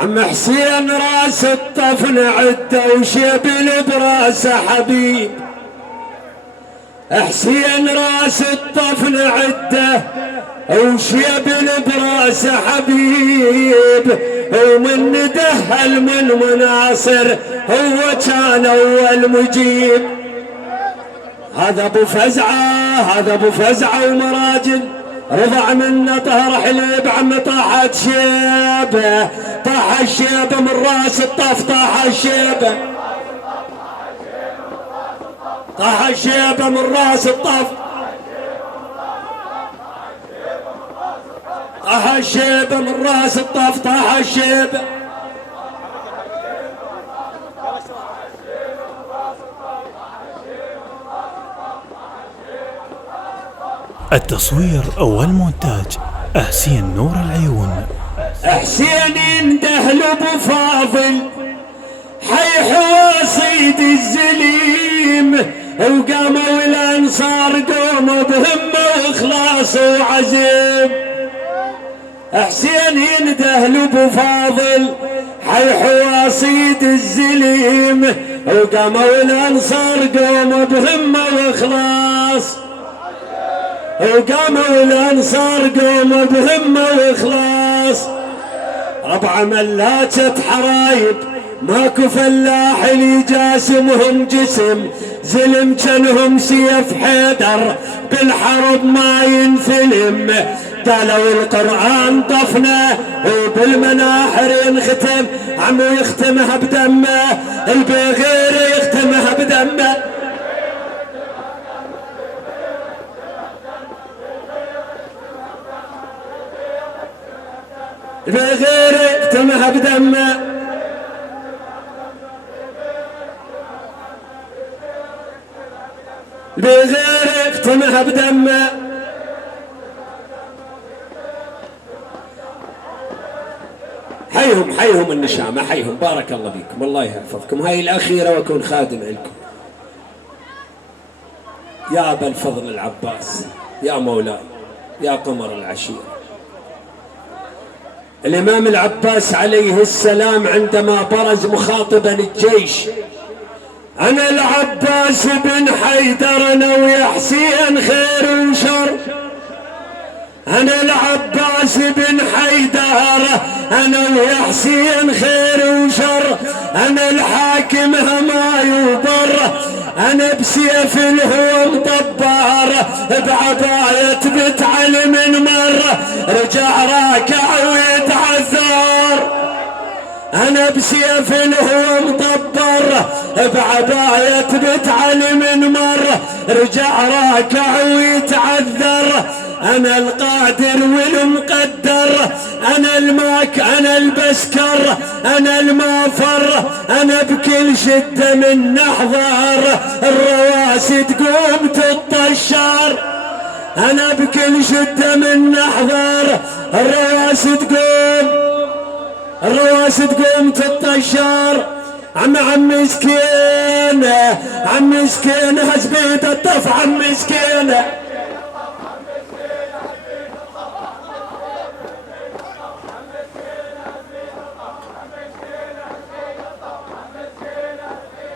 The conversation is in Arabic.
عم حسين راس الطفن عده وشبل براسه حبيب. حسين راس الطفن عده وشبل براسه حبيب، ومن دهل من مناصر هو كان اول مجيب. هذا ابو فزعه، هذا ابو فزعه ومراجل، رضع منه طهر حليب. عم طاحت شيبه، طاح الشيبه من راس الطف، طاح الشيبه، طاح الشيبه من راس الطف، طاح الشيبه من راس الطف، طاح الشيبه. التصوير والمونتاج حسين نور العيون. حسين يندهل ابو فاضل حي حواصيد الزليم، وقاموا الانصار قوموا بهمه واخلاص وعزيم. حسين يندهل ابو فاضل حي حواصيد الزليم، وقاموا الانصار قوموا بهمه واخلاص، وقاموا الانصار قوموا بهمه واخلاص. ربع ملاكة حرايب ماكو فلاح اللي جاسمهم جسم، زلم جنهم سيف حيدر بالحرب ما ينفلم. قالوا القرآن طفنا وبالمناحر ينختم، عمو يختمها بدمه، البغير يختمها بدمه، بغير يختمها بدمه. بغير يختمها بدمه. حيهم حيهم النشامة، حيهم، بارك الله فيكم، الله يحفظكم. هاي الأخيرة وأكون خادم لكم. يا أبا الفضل العباس، يا مولاي، يا قمر العشيرة. الإمام العباس عليه السلام عندما برز مخاطبا الجيش: أنا العباس بن حيدر أنا ويا حسين خير وشر، أنا العباس بن حيدر أنا ويا حسين خير وشر، أنا الحاكم ما يوبر، أنا بسيف الهو مطبر، بعباية بنت علي من مرة رجع راكع ويتعثر. أنا بسيف الهو مطبر، بعباية بنت علي من مرة رجع راكع ويتعذر. أنا القادر والمقدر، أنا الماك، أنا البسكر، أنا المافر، أنا بكل شدة من نحضر الرواسي تقوم تطشر. أنا بكل شدة من نحضر الرواسي تقوم تطشر. عم مسكينة، عم مسكينة هزبيد الطف، عم مسكينة.